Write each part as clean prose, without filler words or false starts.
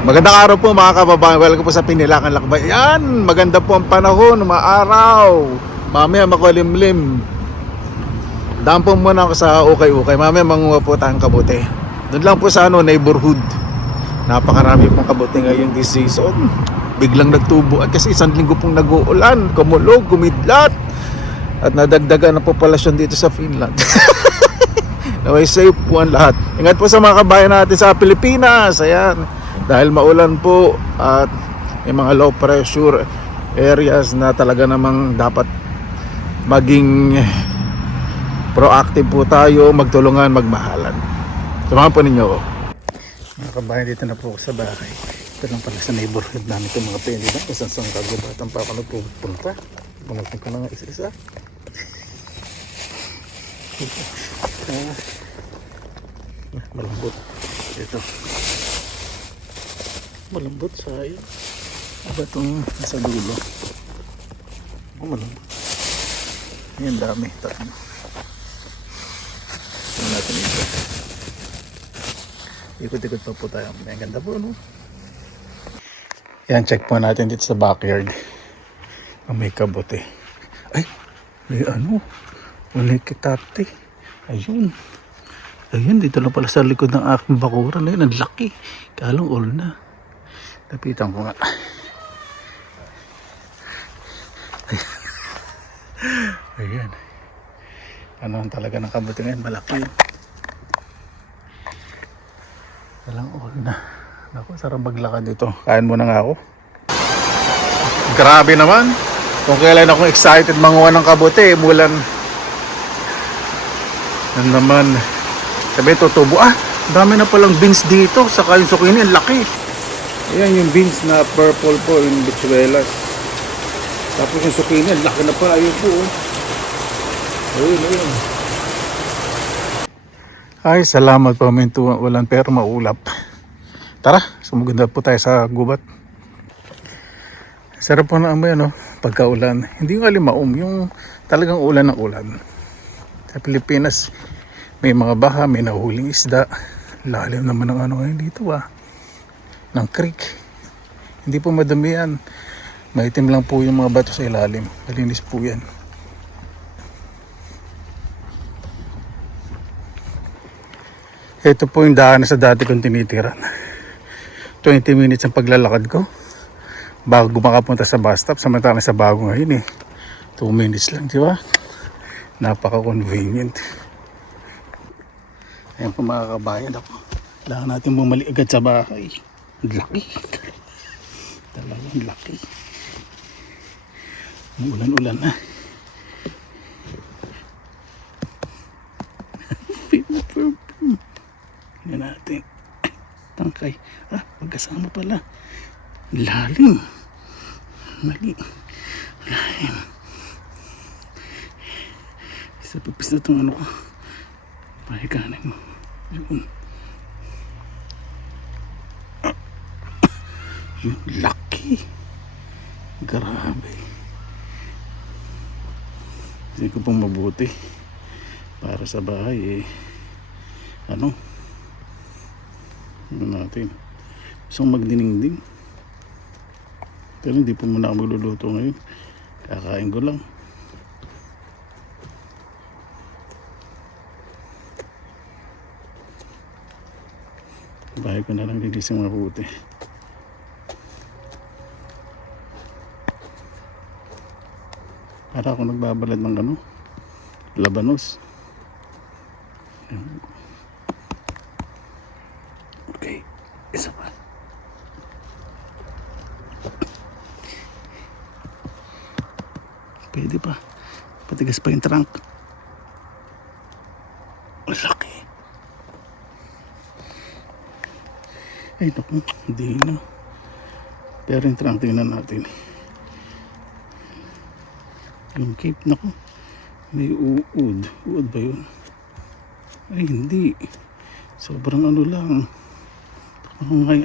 Magandang araw po mga kababayan. Welcome po sa Pinilakan Lakbay. Yan, maganda po ang panahon, maaraw. Mamaya makulimlim. Daan po muna ako sa ukay-ukay. Mamaya manguha po tayong kabuti. Doon lang po sa neighborhood. Napakarami pong kabuti ngayon this season. Biglang nagtubo at kasi isang linggo pong nag-uulan, kumulog, kumidlat. At nadagdagan ang populasyon dito sa Finland. Naway safe po ang lahat. Ingat po sa mga kabayan natin sa Pilipinas. Ayan. Dahil maulan po at may mga low pressure areas na talaga namang dapat maging proactive po tayo, magtulungan, magmahalan. Samahan po ninyo ako. Mga kabayan, dito na po ako sa bahay. Ito lang pala sa neighborhood namin itong mga pwede na. Kung saan saan kagubatan pa ako nagpupunta. Pumunta ko na nga isa-isa. Malambot. Ito. Malambot sayang. Aba itong nasa dulo. Malambot. Ayan dami. Tatlo. Ito natin ito. Ikot-ikot pa po tayo. Ang ganda po, no? Yan, check po natin dito sa backyard. May kabote. Ay, may ano? May kitate. Ayun. Ayun, dito lang pala sa likod ng aking bakuran. Ayun, ang laki. Kalong all na. Lapitan ko nga. Ayan. Ano talaga ng kabuti ngayon? Malaki. Walang all na. Naku, sarap maglakad dito. Kain muna nga ako. Grabe naman. Kung kailan akong excited manguha ng kabuti, mulan. Ano naman. Sabi, tutubo. Dami na palang beans dito. Saka yung sukini, ang laki. Ayan yung beans na purple po, yung bichuelas. Tapos yung zucchini, laki na pa. Ayun po. Ayun. Ay, salamat po. Minto, walang pero maulap. Tara, sumuganda po tayo sa gubat. Sarap po na amoy, pagka-ulan. Hindi yung alimaum, yung talagang ulan ng ulan. Sa Pilipinas, may mga baha, may nahuling isda. Lalim naman ng ngayon dito ng creek. Hindi po madami yan. Maitim lang po yung mga bato sa ilalim. Malinis po yan. Ito po yung daan na sa dati kong tinitiran. 20 minutes ang paglalakad ko bago makapunta sa bus stop. Samantalang sa bago ngayon 2 minutes lang, di ba? Napaka convenient. Ayan po mga kabayan ako. Kailangan natin bumalik agad sa bahay. Laki. Talagang laki. Ulan-ulan na. Yan natin. Tangkay. Magkasama pala. Lalim. Mali. Lalim. Isa pipis na itong ko. Pahikanin mo. Yun. Yung laki. Grabe. Hindi ko pong mabuti para sa bahay ano natin. Gusto magdiningding. Pero hindi po muna ako magluluto ngayon. Kakain ko lang. Bahay ko na lang lilising mabuti. Para ako nagbabalad ng labanos. Okay, isa pa. Pwede pa. Patigas pa yung trunk. Malaki. Ay naku, hindi na. Pero yung trunk tingnan natin. Yung cape, naku, may uod. Uod ba yun? Ay hindi. Sobrang lang. May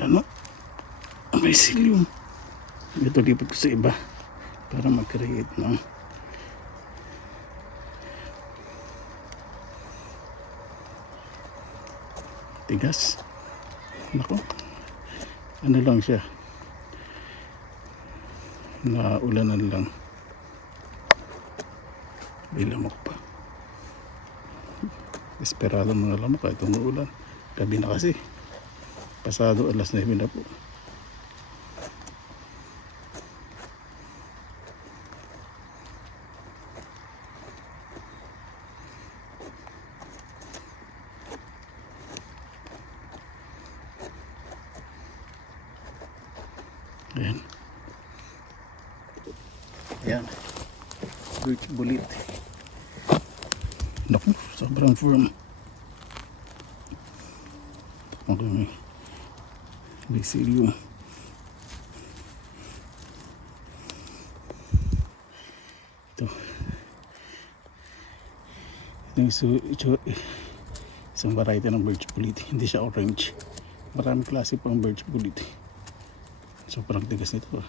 may silyum. Ito lipat ko sa iba para mag-create ng tigas. Nako, ano lang siya, na ulanan lang, may lamok pa. Esperado mga lamok kahit umuulan. Gabi na kasi, pasado alas 9 na po. Ayan. Ayan. Birch bulit. Naku, sobrang firm. Okay. Basilyum. Ito. Isang variety ng birch bulit. Hindi siya orange. Maraming klase pang birch bulit. Sobrang tigas nito.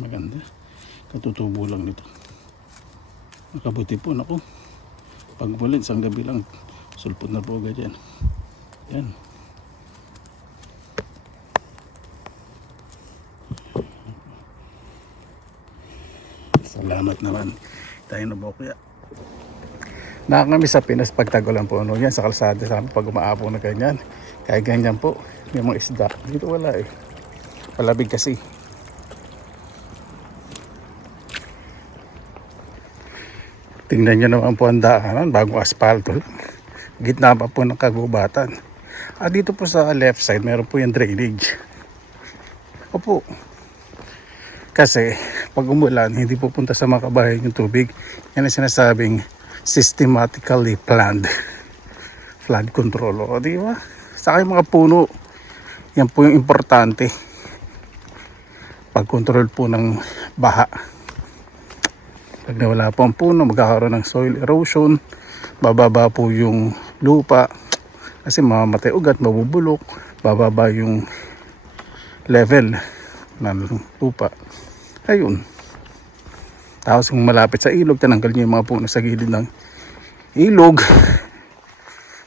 Maganda. Katutubo lang nito. Nakabuti po, naku. Pag bulit, isang gabi lang, sulpot na po agad yan. Yan. Salamat naman. Tayo na po kaya. Nakakami sa Pinas pag tagulan po. Ano yan, sa kalsada sa amin pag umaapong na ganyan. Kaya ganyan po. May mga isda. Dito wala eh. Palabig kasi. Tingnan nyo naman po ang daanan, bagong asfalto lang. Gitna pa po ng kagubatan. At dito po sa left side, meron po yung drainage. Opo. Kasi, pag umulan, hindi pupunta sa mga kabahayan yung tubig. Yan ang sinasabing systematically planned flood control. O, di ba? Saka yung mga puno, yan po yung importante. Pag-control po ng baha. Pag nawala po ang puno, magkakaroon ng soil erosion, bababa po yung lupa kasi mamamatay ugat, mabubulok, bababa yung level ng lupa. Ayun. Tapos kung malapit sa ilog, tinanggal nyo yung mga puno sa gilid ng ilog.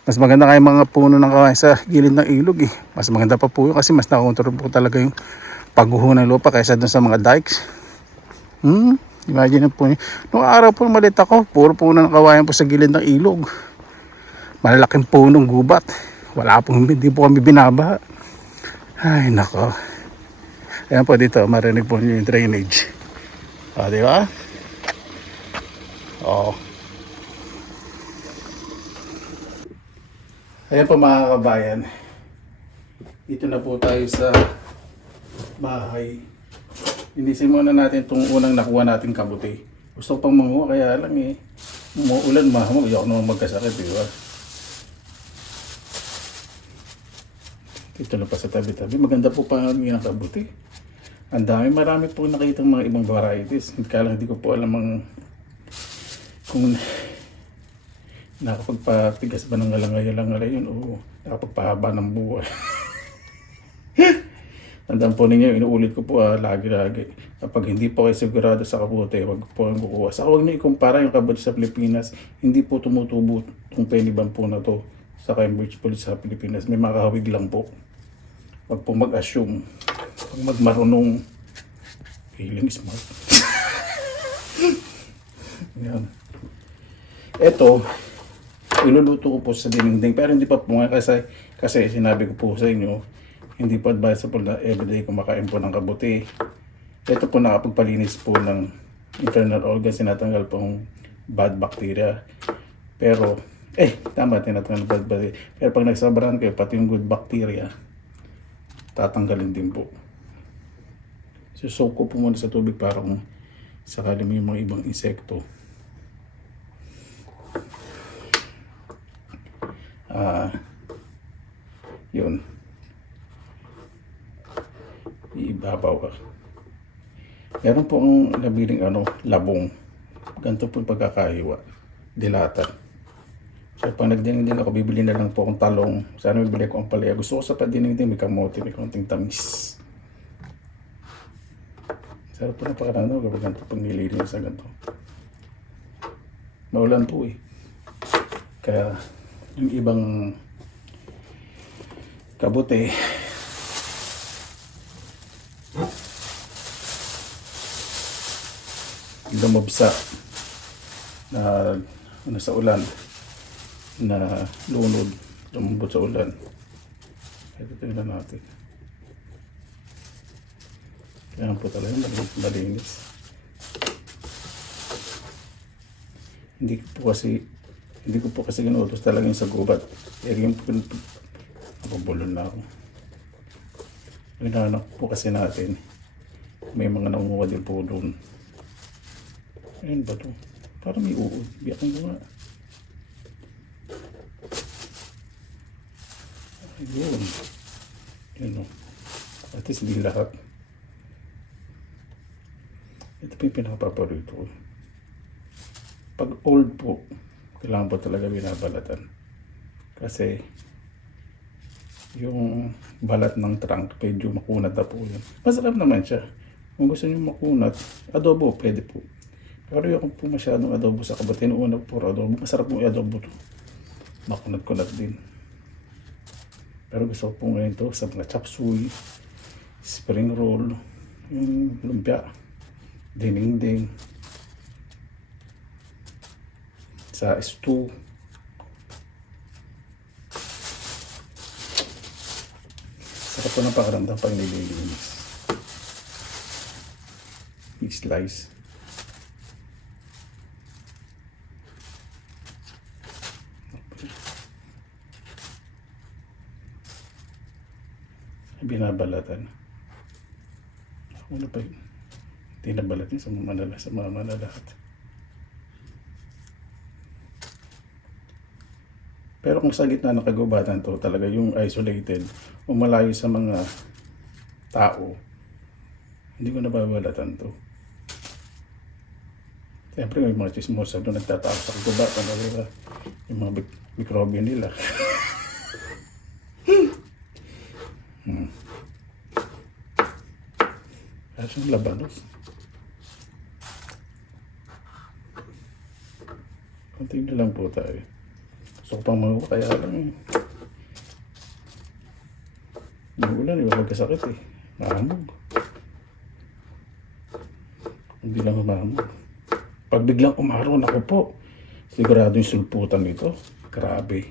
Mas maganda kayo mga puno ng kawayan sa gilid ng ilog eh. Mas maganda pa po yun kasi mas nakakontrol po talaga yung pagguho ng lupa kaysa dun sa mga dikes. Imagine po niyo. Noong araw po malit ako, puro puno ng kawayan po sa gilid ng ilog. Malalaking punong gubat. Wala po, hindi po kami binabaha. Ay, nako. Ayan po dito, marinig po niyo yung drainage. O, di ba? O. Ayan po mga kabayan. Dito na po tayo sa bahay. Inisin muna natin itong unang nakuha natin kabuti. Gusto ko pang manguha kaya lang eh. Umuulan, mahamog. Ayaw naman magkasakit, di ba? Ito na pa sa tabi-tabi. Maganda po pa yung kabuti. Ang dami, marami po nakita mga ibang varieties. Kaya lang hindi ko po alam kung nakapagpatigas ba ng ngalangay yun o nakapagpahaba ng buhay. Tandaan po ninyo, inuulit ko po lagi-lagi. Kapag hindi po kayo sigurado sa kabuti, huwag po kayong kukuha. Saka huwag niyo ikumpara yung kabuti sa Pilipinas. Hindi po tumutubo itong penny-ban po na to sa Cambridge Police sa Pilipinas. May makahawig lang po. Huwag po mag-assume. Huwag magmarunong. Feeling smart. Yan. Ito, iluluto ko po sa dinding. Pero hindi pa po nga kasi sinabi ko po sa inyo, hindi po advisable na everyday kumakain po ng kabuti. Ito po nakapagpalinis po ng internal organs, sinatanggal po ang bad bacteria. Pero, tama, tinatanggal ng bad bacteria. Pero pag nagsabaran kayo, pati yung good bacteria, tatanggalin din po. So, soak ko po muna sa tubig para kung sakali may mga ibang insekto. Yun. Iibabaw ka. Meron po ang nabiling labong. Ganito po yung pagkakahiwa. Dilata. So pag nagdingding ako, bibili na lang po akong talong. Sana bibili ko ang palaya. Gusto ko sa padinigding may kamote, may konting tamis. Sarap po na pakarano. Kapag ganito pag nililinis sa ganito. Maulan po eh. Kaya yung ibang kabuti lumubsa na ano sa ulan, na lunod, lumubot sa ulan. Ito tingnan natin. Kaya po talaga malinis. Hindi ko po kasi ginutos talaga yung sa gubat. Kaya yung napabulol na ako. Inanak po kasi natin. May mga nangunguha din po doon. Ayun ba to? Parang may uod. Biyakin ko nga. Ayun. Yun o. At least hindi lahat. Ito po yung pinakapaborito ko. Pag old po, kailangan po talaga binabalatan. Kasi yung balat ng trunk, medyo makunat na po yun. Masarap naman siya. Kung gusto nyo makunat, adobo, pwede po. Pero yung po masyadong adobo sa kabat, inuuna po adobo. Masarap po yung adobo to. Makunat-kunat din. Pero gusto ko po ngayon to sa mga chop suey, spring roll, yung lumpia, dinding, sa stew. Sarap po ng pakaramdam pag nililinis. I-slice. Binabalatan. Ano pa yun? Hindi nabalat yun sa mga manalahat. Pero kung sa gitna ng kagubatan to, talaga yung isolated o malayo sa mga tao, hindi ko nababalatan to. Siyempre may mga chismosa doon nagtatao sa kagubatan, diba? Yung mga mikrobyo nila. Kaya siyang labanos. Konting na lang po tayo. Gusto ko pang mahuwa, kaya lang eh. Yung ulan, iba magkasakit eh. Mahamog. Hindi lang mahamog. Pag biglang umaraw, ako po, sigurado yung sulputan nito. Grabe.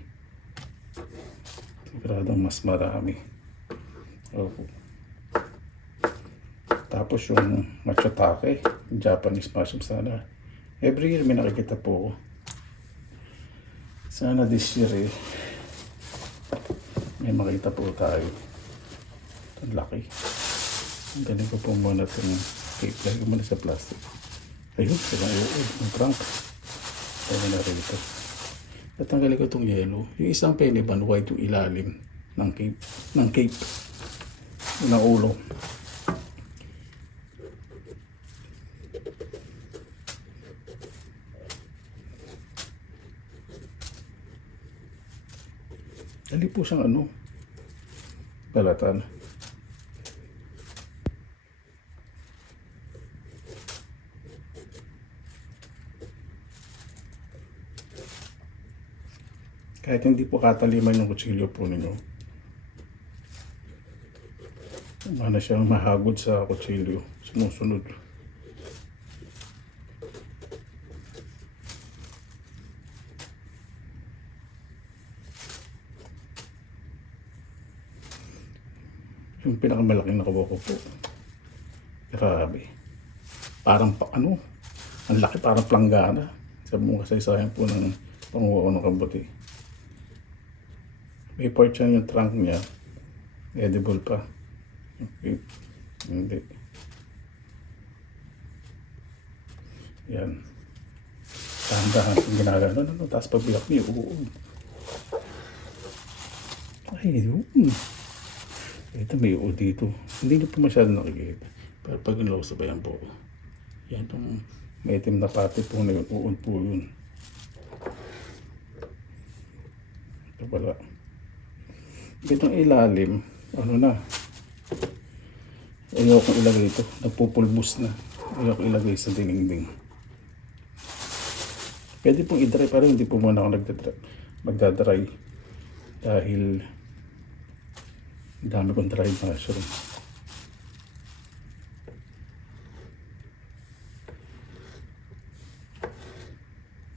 Siguradong mas marami. Opo. Tapos yung Matsutake, Japanese mushroom sana. Every year may nakikita po ako. Sana this year eh, may makita po tayo. Ang laki. Ang galing ko po muna itong cake. Lagi ko muna sa plastic. Ayun, silang uod. Ang prank. Tayo na rito. Tatanggalin ko itong yellow. Yung isang penny band white yung ilalim ng cape. Ng cape. Ng ulo. Dali po siyang ano, balatan. Kahit hindi po kataliman yung kutsilyo po ninyo, mana siyang mahagod sa kutsilyo, sumusunod. Yung pinakamalaking nakuha ko po. Grabe. Parang ano, ang laki, parang planggana. Sabi mo kasi sayang po ng panguha ko ng kabuti. May part siya yung trunk niya. Edible pa. Okay. Hindi. Yan. Dahan-dahan yung ginagano. Ano, tapos pagbiyak niya, uod. Ay, yun. Ito may uod dito. Hindi na po masyado nakikita. Pero pag sabayan po. Yan itong may itim na pati po na yun. Uod po yun. Ito pala. Itong ilalim, ano na. Ayaw kong ilagay ito. Nagpupulbos na. Ayaw kong ilagay sa dingding. Pwede pong i-dry pero hindi po muna ako magdadry. Dahil dami kong dried mushroom.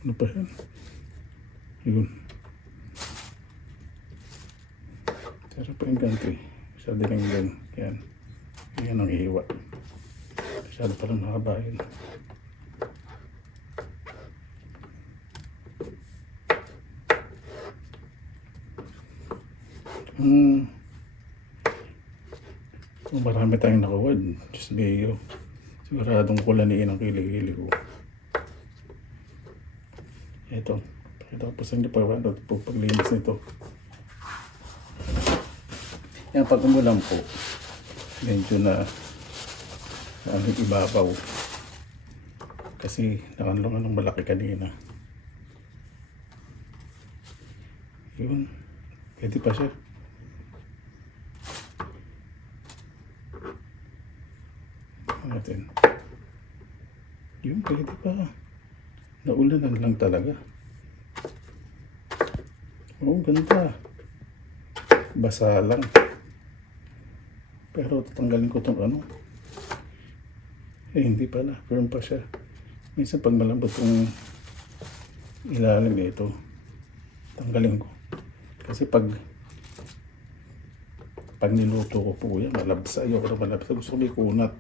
Ano pa yan? Yun. Sarap pa yung ganito eh. Sa dilingling. Yan. Yan ang ihiwa. Masyado palang nakabayan. Kung marami tayong nakawad, just beyo. Siguradong kulaniin ang kilig-kilig ko. Ito. Pakita ko po sa inyo paglinis nito. Yan, pag umulan po, medyo na ang ibabaw. Kasi nakanlungan ng malaki kanina. Yun. Pwede pa siya. Natin. Yun, pwede pa. Naulanan lang talaga. Oo, ganda. Basa lang. Pero tatanggalin ko itong ano. Hindi pala. Firm pa siya. Minsan pag malambot yung ilalim nito, tanggalin ko. Kasi pag niluto ko po yan, malabsa. Ayoko na malabsa. Gusto ko may kunat.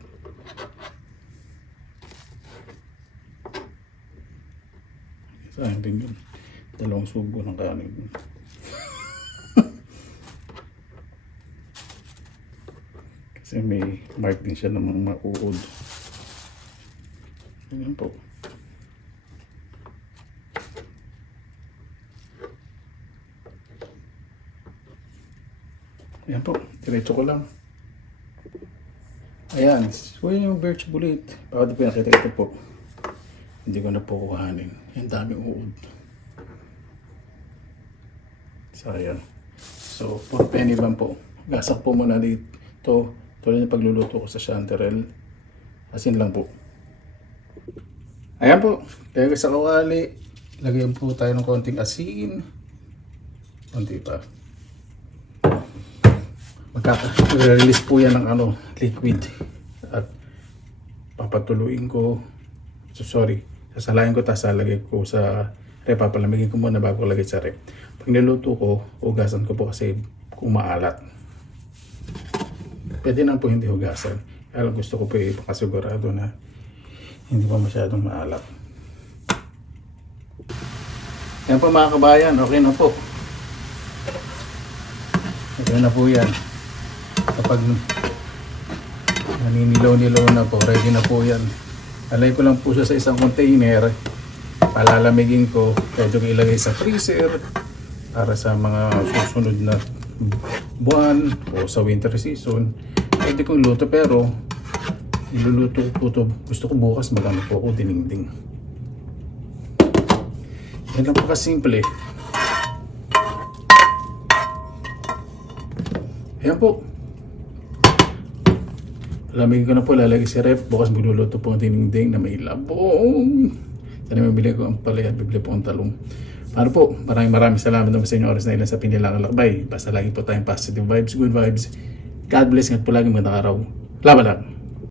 Sayang din yun. 2 subo ng kanin. Kasi may mark din siya ng mga mauod. Ganyan po. Ayan po. Diretso ko lang. Ayan. So yung birch bullet. Bakit po nakita ito po? Hindi ko na po kuhanin. Yan daming uod. Sayang. So, 4 penny lang po. Gasak po muna dito. Tuloy na pagluluto ko sa chanterelle. Asin lang po. Ayan po. Lagay sa kawali. Lagyan po tayo ng konting asin. Konti pa. Magkaka-release po yan ng liquid. At papatuloyin ko. So, sorry. Sasalayin ko, tapos lalagay ko sa rep. Papalamigin ko muna bago lagay sa rep. Pag niluto ko, hugasan ko po kasi kung maalat. Pwede na po hindi hugasan. Kaya gusto ko po ipakasigurado na hindi pa masyadong maalat. Yan po mga kabayan, okay na po. Okay na po yan. Kapag naninilaw-nilaw na po, ready na po yan. Alay ko lang po siya sa isang container. Palalamigin ko. Pwede ko ilagay sa freezer para sa mga susunod na buwan o sa winter season. Pwede kong luto pero iluluto ko po ito. Gusto ko bukas magano po ako dinengdeng. Yan lang po kasimple. Ayan po. Lamigin ko na po, lalagay si ref. Bukas magluluto po ang dinengdeng na may labong. Sana mabili ko ang palaya at bibili po ang talong. Ano po, maraming salamat naman sa inyo oras na ilan sa Pinilangang Lakbay. Basta lagi po tayong positive vibes, good vibes. God bless, ingat po lagi, magandang araw. Laban lang!